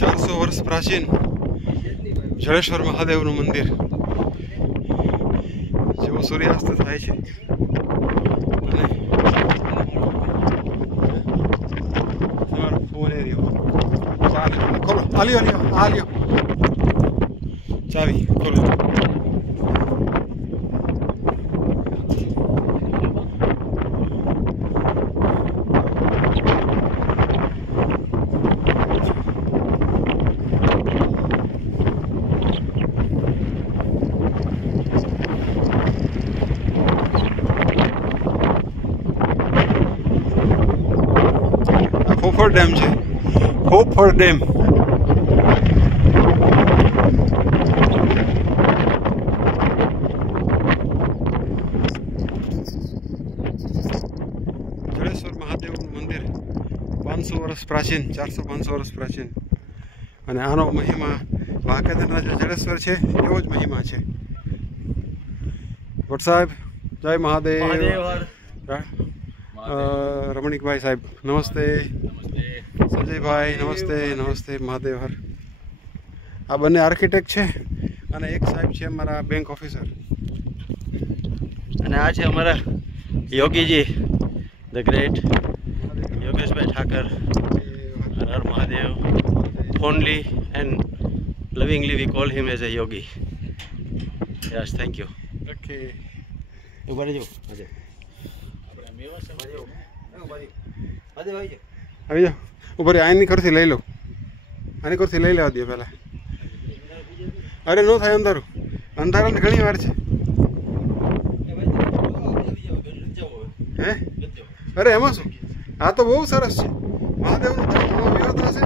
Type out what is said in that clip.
400 વર્ષ પ્રાચીન જળેશ્વર મહાદેવનું મંદિર જેવો સૂર્યાસ્ત થાય છે અને તમારો ફોન એરિયો ચાલે ખોલો આલ્યો ચાવી ખોલો ખોફર ડેમ છે ખોફર ડેમ જળેશ્વર મહાદેવનું મંદિર 500 વર્ષ પ્રાચીન 400-500 વર્ષ પ્રાચીન અને આનો મહિમા વાંકાનેરના જે જળેશ્વર છે એવો જ મહિમા છે. ભટ્ટ સાહેબ જય મહાદેવ. રમણીકભાઈ સાહેબ નમસ્તે. સંજયભાઈ નમસ્તે મહાદેવ હર. આ બંને આર્કિટેક્ટ છે અને એક સાહેબ છે અમારા બેંક ઓફિસર અને આ છે અમારા યોગીજી ધ ગ્રેટ યોગેશભાઈ ઠાકર. હર હર Mahadev. Fondly and lovingly we call him as a yogi. Yes thank you. Okay ઉભા રહેજો. આવી જાઓ ઉપર આની ખરથી લઈ લો. આની ખરથી લઈ લેવા દો પહેલાં. અરે ન થાય અંધારાને ઘણી વાર છે. હે અરે એમાં શું આ તો બહુ સરસ છે. મહાદેવનું ઘણો વ્યવસ્થા છે.